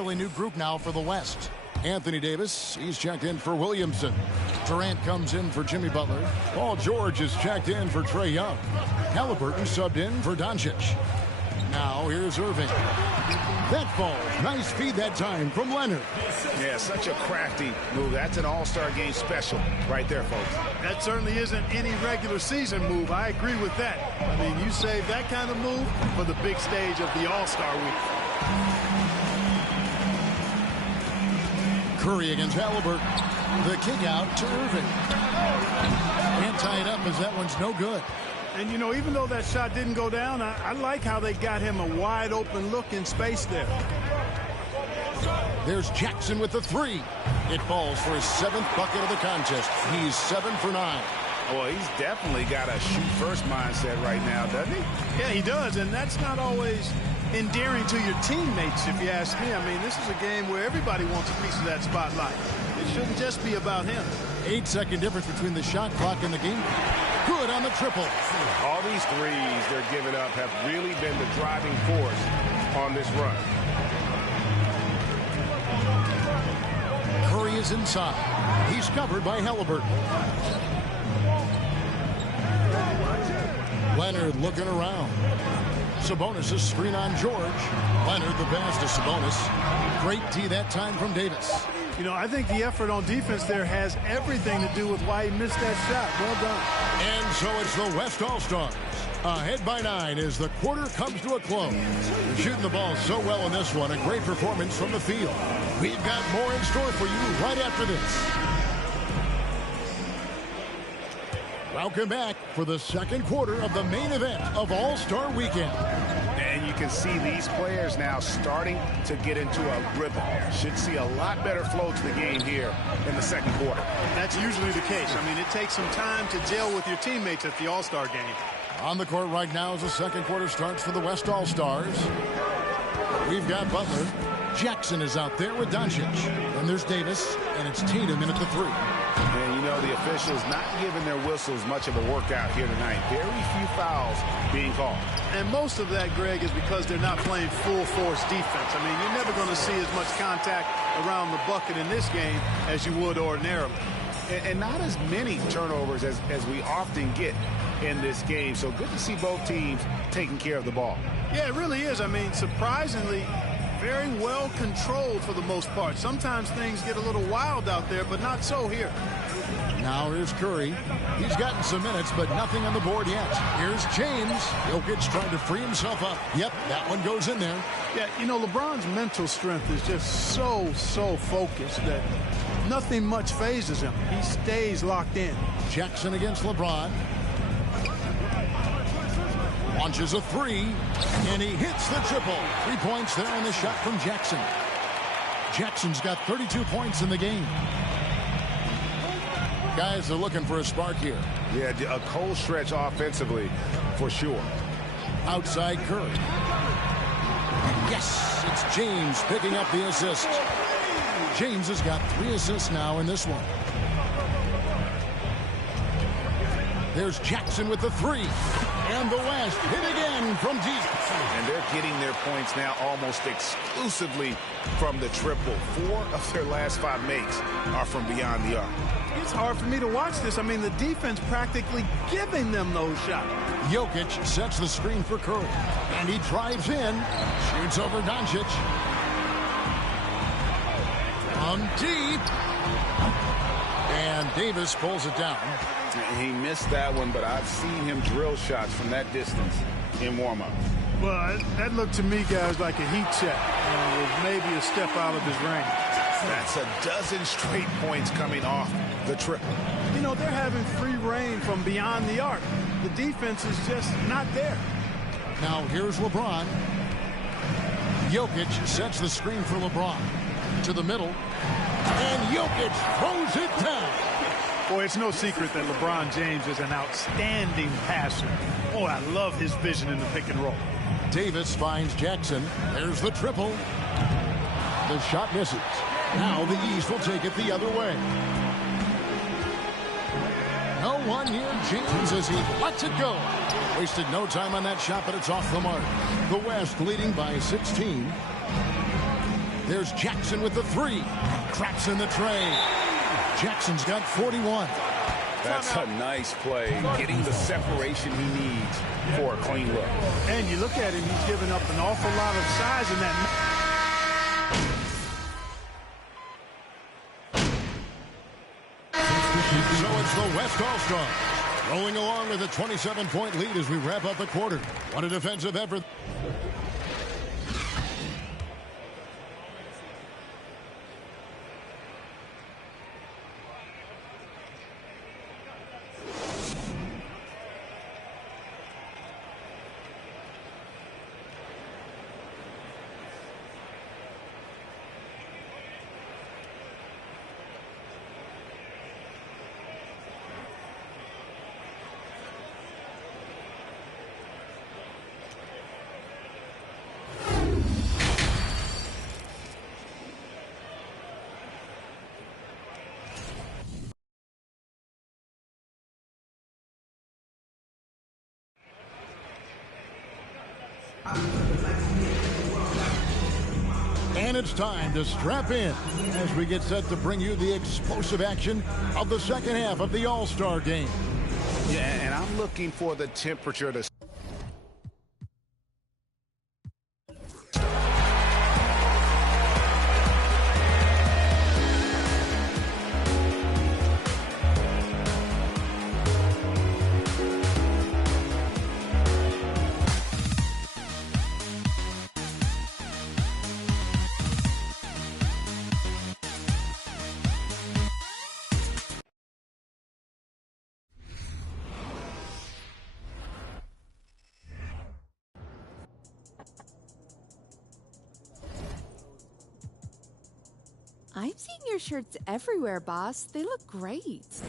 New group now for the West. Anthony Davis, he's checked in for Williamson. Durant comes in for Jimmy Butler. Paul George is checked in for Trae Young. Halliburton subbed in for Doncic. Now here's Irving. That falls. Nice feed that time from Leonard. Yeah, such a crafty move. That's an all-star game special right there, folks. That certainly isn't any regular season move. I agree with that. I mean, you save that kind of move for the big stage of the All-Star week. Curry against Halliburton. The kick out to Irving. Can't tie it up as that one's no good. And, you know, even though that shot didn't go down, I like how they got him a wide open look in space there. There's Jackson with the three. It falls for his 7th bucket of the contest. He's 7 for 9. Well, he's definitely got a shoot-first mindset right now, doesn't he? Yeah, he does, and that's not always endearing to your teammates, if you ask me. I mean, this is a game where everybody wants a piece of that spotlight. It shouldn't just be about him. 8-second difference between the shot clock and the game. Good on the triple. All these threes they're giving up have really been the driving force on this run. Curry is inside. He's covered by Halliburton. Leonard looking around. Sabonis' screen on George. Leonard the pass to Sabonis. Great D that time from Davis. You know, I think the effort on defense there has everything to do with why he missed that shot. Well done. And so it's the West All-Stars. Ahead by 9 as the quarter comes to a close. Shooting the ball so well in this one. A great performance from the field. We've got more in store for you right after this. Welcome back for the second quarter of the main event of All-Star Weekend. And you can see these players now starting to get into a rhythm. Should see a lot better flow to the game here in the second quarter. That's usually the case. I mean, it takes some time to gel with your teammates at the All-Star game. On the court right now as the second quarter starts for the West All-Stars. We've got Butler. Jackson is out there with Doncic. And there's Davis, and it's Tatum in at the 3. And you know, the officials not giving their whistles much of a workout here tonight. Very few fouls being called. And most of that, Greg, is because they're not playing full force defense. I mean, you're never going to see as much contact around the bucket in this game as you would ordinarily. And not as many turnovers as we often get in this game. So good to see both teams taking care of the ball. Yeah, it really is. I mean, surprisingly, very well controlled for the most part. Sometimes things get a little wild out there, but not so here. Now here's Curry. He's gotten some minutes, but nothing on the board yet. Here's James. Jokic trying to free himself up. Yep, that one goes in there. Yeah, you know, LeBron's mental strength is just so focused that nothing much phases him. He stays locked in. Jackson against LeBron. Launches a 3, and he hits the triple. 3 points there on the shot from Jackson. Jackson's got 32 points in the game. Guys are looking for a spark here. Yeah, a cold stretch offensively for sure. Outside Curry. Yes, it's James picking up the assist. James has got 3 assists now in this one. There's Jackson with the 3. And the West hit again from deep. And they're getting their points now almost exclusively from the triple. 4 of their last 5 makes are from beyond the arc. It's hard for me to watch this. I mean, the defense practically giving them those shots. Jokic sets the screen for Curry. And he drives in. Shoots over Doncic. From deep. And Davis pulls it down. He missed that one, but I've seen him drill shots from that distance in warm-up. Well, that looked to me, guys, like a heat check. With maybe a step out of his range. That's a dozen straight points coming off the triple. You know, they're having free reign from beyond the arc. The defense is just not there. Now here's LeBron. Jokic sets the screen for LeBron. To the middle. And Jokic throws it down. Boy, it's no secret that LeBron James is an outstanding passer. Oh, I love his vision in the pick and roll. Davis finds Jackson. There's the triple. The shot misses. Now the East will take it the other way. No one near James as he lets it go. Wasted no time on that shot, but it's off the mark. The West leading by 16. There's Jackson with the three. Cracks in the tray. Jackson's got 41. That's a nice play, getting the separation he needs for a clean look. And you look at him, he's giving up an awful lot of size in that. So it's the West All-Stars rolling along with a 27-point lead as we wrap up the quarter. What a defensive effort. And it's time to strap in as we get set to bring you the explosive action of the second half of the All-Star game. Yeah, and I'm looking for the temperature to... I'm seeing your shirts everywhere, boss. They look great.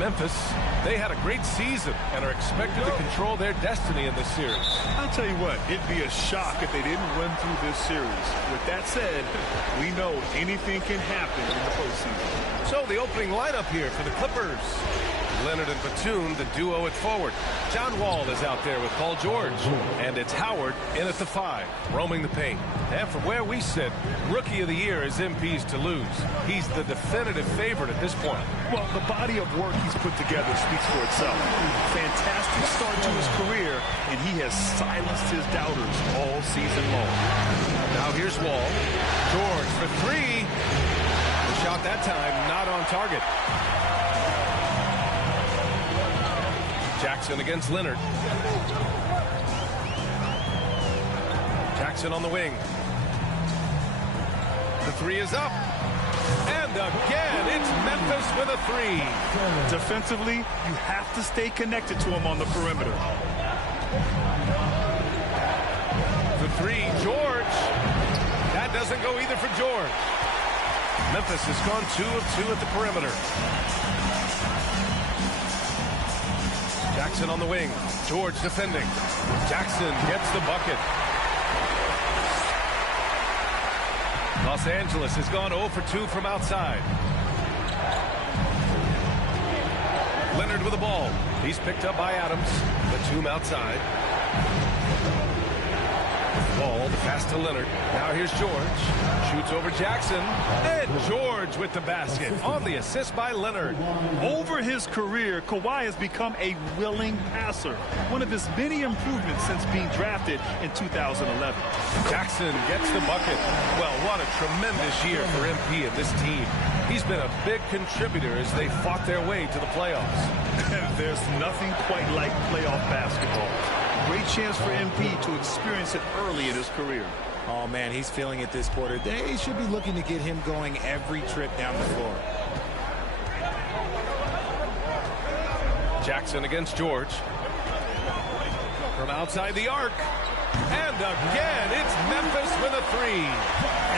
Memphis. They had a great season and are expected to control their destiny in this series. I'll tell you what, it'd be a shock if they didn't run through this series. With that said, we know anything can happen in the postseason. So the opening lineup here for the Clippers. Leonard and Batum, the duo at forward. John Wall is out there with Paul George. And it's Howard in at the 5, roaming the paint. And from where we sit, Rookie of the Year is MP's to lose. He's the definitive favorite at this point. Well, the body of work he's put together speaks for itself. Fantastic start to his career, and he has silenced his doubters all season long. Now here's Wall. George for 3. The shot that time not on target. Jackson against Leonard. Jackson on the wing. The 3 is up. And again, it's Memphis with a 3. Defensively, you have to stay connected to him on the perimeter. The 3, George. That doesn't go either for George. Memphis has gone 2 of 2 at the perimeter. Jackson on the wing. George defending. Jackson gets the bucket. Los Angeles has gone 0 for 2 from outside. Leonard with the ball. He's picked up by Adams. Batum outside. Ball pass to Leonard. Now here's George. Shoots over Jackson. And George with the basket on the assist by Leonard. Over his career, Kawhi has become a willing passer. One of his many improvements since being drafted in 2011. Jackson gets the bucket. Well, what a tremendous year for MP and this team. He's been a big contributor as they fought their way to the playoffs. There's nothing quite like playoff basketball. Great chance for MP to experience it early in his career. Oh, man, he's feeling it this quarter. They should be looking to get him going every trip down the floor. Jackson against George. From outside the arc. And again, it's Memphis with a 3.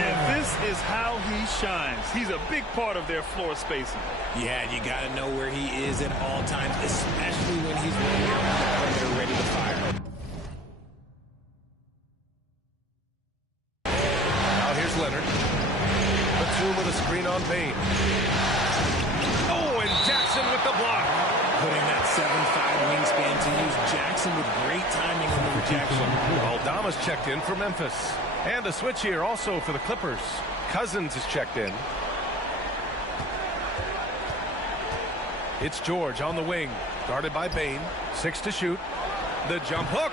And this is how he shines. He's a big part of their floor spacing. Yeah, you got to know where he is at all times, especially when he's rolling around the perimeter ready to fire. Now here's Leonard. Batum with a screen on Payne. Oh, and Jackson with the block. Putting that 7'5" wingspan to use. Jackson with great timing on the rejection. Aldama's checked in for Memphis. And a switch here also for the Clippers. Cousins is checked in. It's George on the wing. Guarded by Payne. 6 to shoot. The jump hook.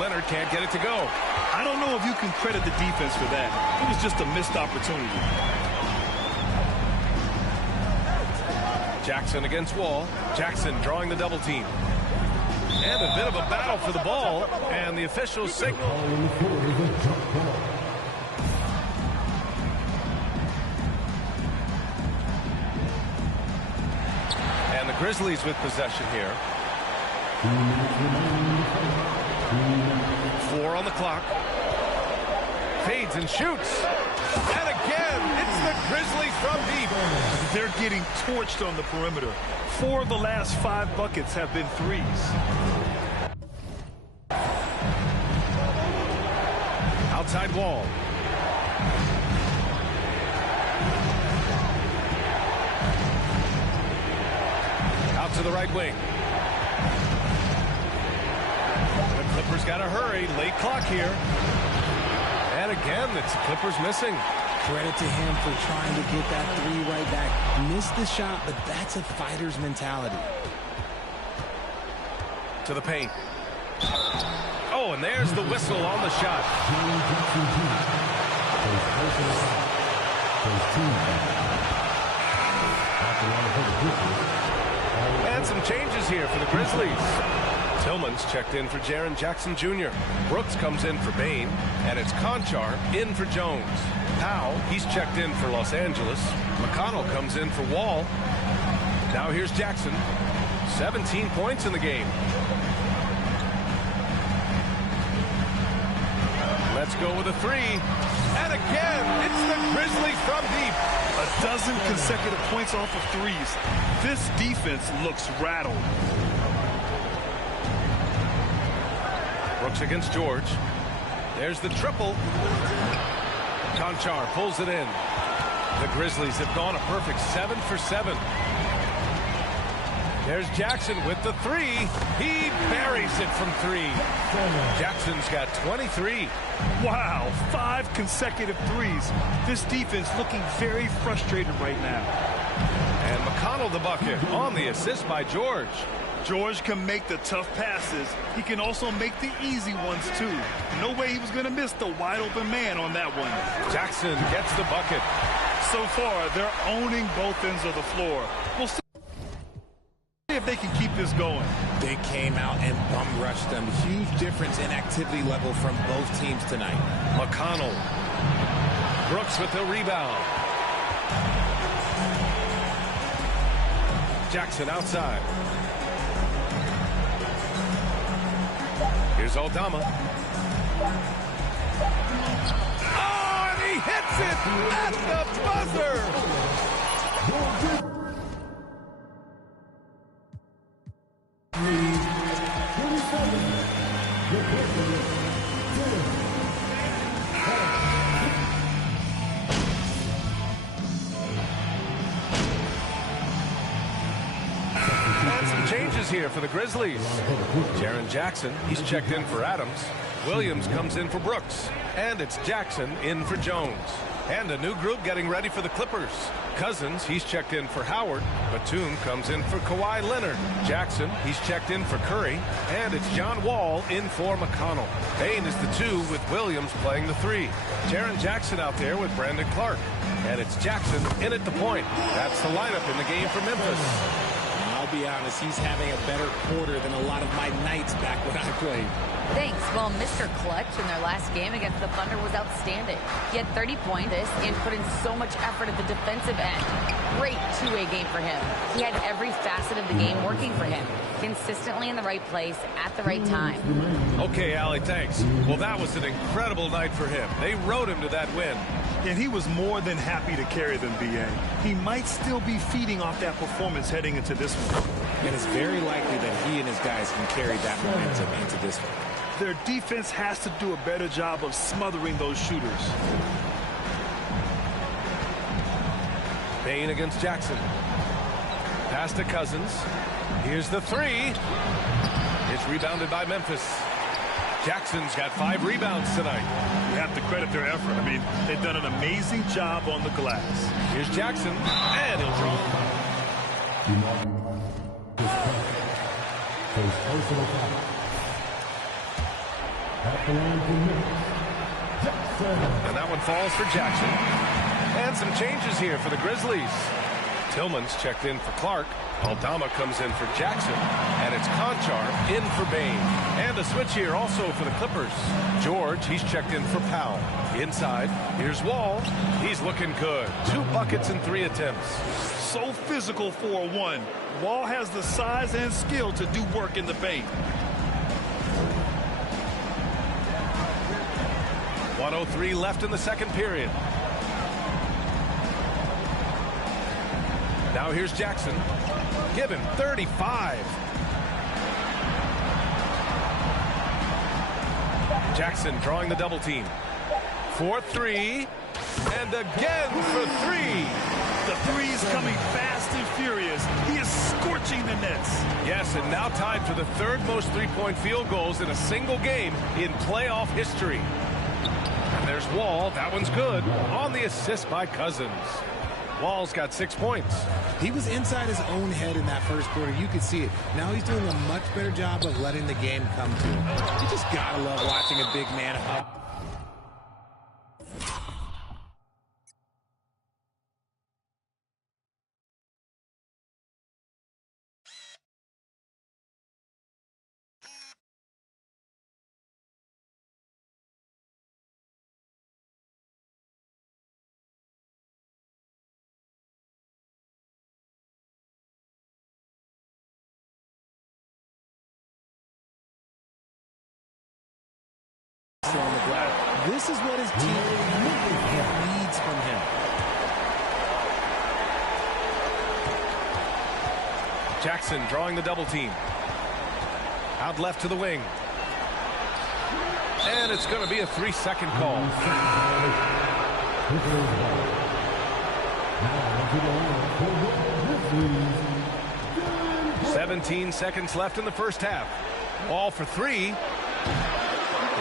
Leonard can't get it to go. I don't know if you can credit the defense for that. It was just a missed opportunity. Jackson against Wall. Jackson drawing the double team. And a bit of a battle for the ball. And the officials signal. And the Grizzlies with possession here. 4 on the clock. Fades and shoots. And again, it's the Grizzlies from deep. They're getting torched on the perimeter. 4 of the last 5 buckets have been threes. Outside Wall. Out to the right wing. The Clippers got to hurry. Late clock here. And again, it's the Clippers missing. Credit to him for trying to get that 3 right back. Missed the shot, but that's a fighter's mentality. To the paint. Oh, and there's the whistle on the shot. And some changes here for the Grizzlies. Tillman's checked in for Jaren Jackson Jr. Brooks comes in for Bane, and it's Conchar in for Jones. Powell, he's checked in for Los Angeles. McConnell comes in for Wall. Now here's Jackson. 17 points in the game. Led Let's go with a three. And again, it's the Grizzlies from deep. A dozen consecutive points off of threes. This defense looks rattled. Brooks against George. There's the triple. Konchar pulls it in. The Grizzlies have gone a perfect 7 for 7. There's Jackson with the three. He buries it from three. Jackson's got 23. Wow, 5 consecutive threes. This defense looking very frustrated right now. And McConnell the bucket on the assist by George. George can make the tough passes. He can also make the easy ones, too. No way he was going to miss the wide-open man on that one. Jackson gets the bucket. So far, they're owning both ends of the floor. We'll see if they can keep this going. They came out and bum rushed them. Huge difference in activity level from both teams tonight. McConnell. Brooks with the rebound. Jackson outside. Here's Aldama. Oh, and he hits it at the buzzer. And some changes here for the Grizzlies. Jaren Jackson, he's checked in for Adams. Williams comes in for Brooks. And it's Jackson in for Jones. And a new group getting ready for the Clippers. Cousins, he's checked in for Howard. Batum comes in for Kawhi Leonard. Jackson, he's checked in for Curry. And it's John Wall in for McConnell. Payne is the 2 with Williams playing the 3. Jaren Jackson out there with Brandon Clark. And it's Jackson in at the point. That's the lineup in the game for Memphis. I'll be honest, he's having a better quarter than a lot of my nights back when I played. Thanks. Well, Mr. Clutch in their last game against the Thunder was outstanding. He had 30 points and put in so much effort at the defensive end. Great two-way game for him. He had every facet of the game working for him. Consistently in the right place at the right time. Okay, Allie, thanks. Well, that was an incredible night for him. They rode him to that win. And he was more than happy to carry them, B.A. He might still be feeding off that performance heading into this one. And it's very likely that he and his guys can carry that momentum into this one. Their defense has to do a better job of smothering those shooters. Payne against Jackson. Pass to Cousins. Here's the 3. It's rebounded by Memphis. Jackson's got 5 rebounds tonight. You have to credit their effort. I mean, they've done an amazing job on the glass. Here's Jackson, and he'll draw a foul. And that one falls for Jackson. And some changes here for the Grizzlies. Tillman's checked in for Clark. Aldama comes in for Jackson. And it's Konchar in for Bane. And a switch here also for the Clippers. George, he's checked in for Powell. Inside, here's Wall. He's looking good. 2 buckets and 3 attempts. So physical for a 1. Wall has the size and skill to do work in the paint. 1:03 left in the second period. Now here's Jackson. Give him 35. Jackson drawing the double team. 4-3. And again for 3. The three's coming fast and furious. He is scorching the nets. Yes, and now tied for the 3rd most three-point field goals in a single game in playoff history. And there's Wall. That one's good. On the assist by Cousins. Wall's got 6 points. He was inside his own head in that first quarter. You could see it. Now he's doing a much better job of letting the game come to him. You just gotta love watching a big man up. On the glass. This is what his team needs from him. Jackson drawing the double team. Out left to the wing. And it's going to be a 3-second call. 17 seconds left in the first half. Ball for 3.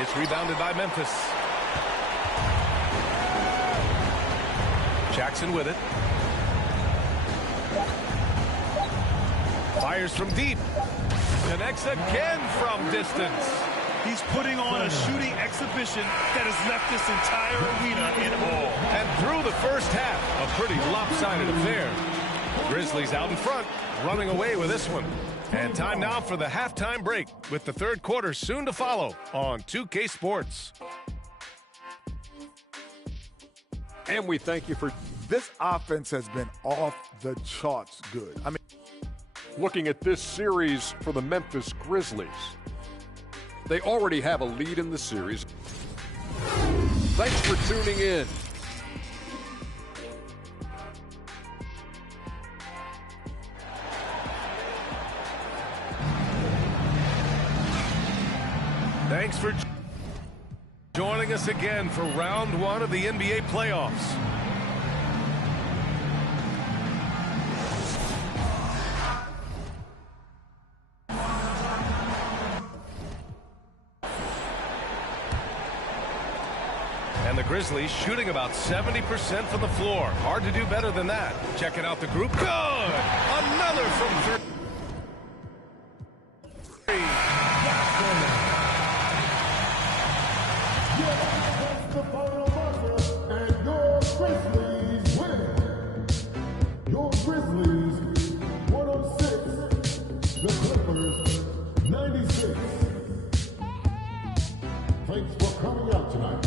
It's rebounded by Memphis. Jackson with it. Fires from deep. Connects again from distance. He's putting on a shooting exhibition that has left this entire arena in awe. And through the first half, a pretty lopsided affair. Grizzlies out in front, running away with this one. And time now for the halftime break, with the third quarter soon to follow on 2K Sports. And we thank you for this offense has been off the charts good. I mean, looking at this series for the Memphis Grizzlies, they already have a lead in the series. Thanks for tuning in. Thanks for joining us again for round 1 of the NBA playoffs. And the Grizzlies shooting about 70% from the floor. Hard to do better than that. Checking out the group. Good! Another from 3. Your Grizzlies 106, the Clippers 96. Thanks for coming out tonight.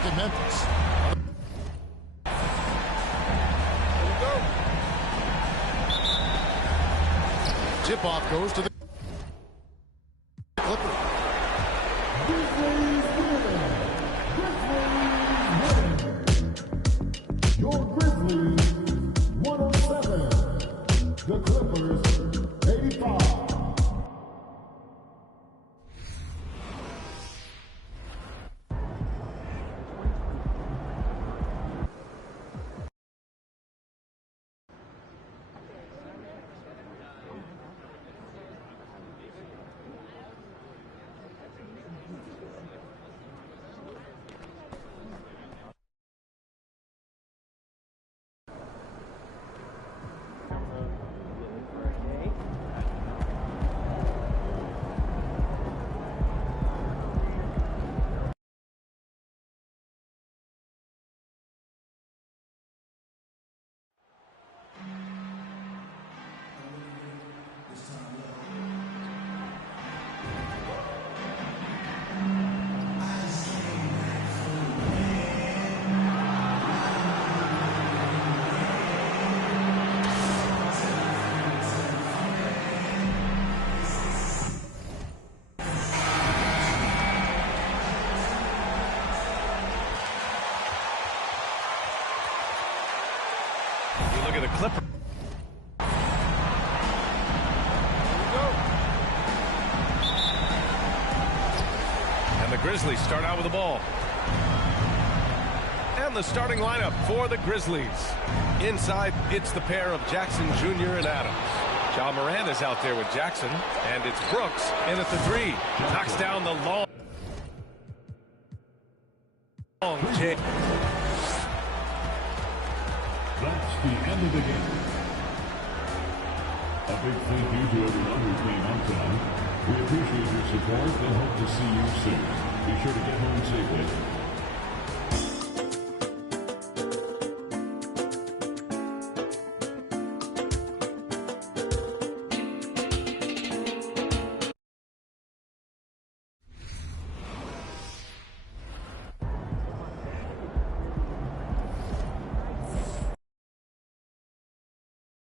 To Memphis. Tip-off goes to the Clippers. Your Grizzlies Grizzlies 107. The Clippers 85. You look at the Clippers. And the Grizzlies start out with the ball. And the starting lineup for the Grizzlies. Inside, it's the pair of Jackson Jr. and Adams. Ja Morant is out there with Jackson, and it's Brooks in at the three. Knocks down the long kick. That's the end of the game. A big thank you to everyone who came out tonight. We appreciate your support and hope to see you soon. Be sure to get home safely.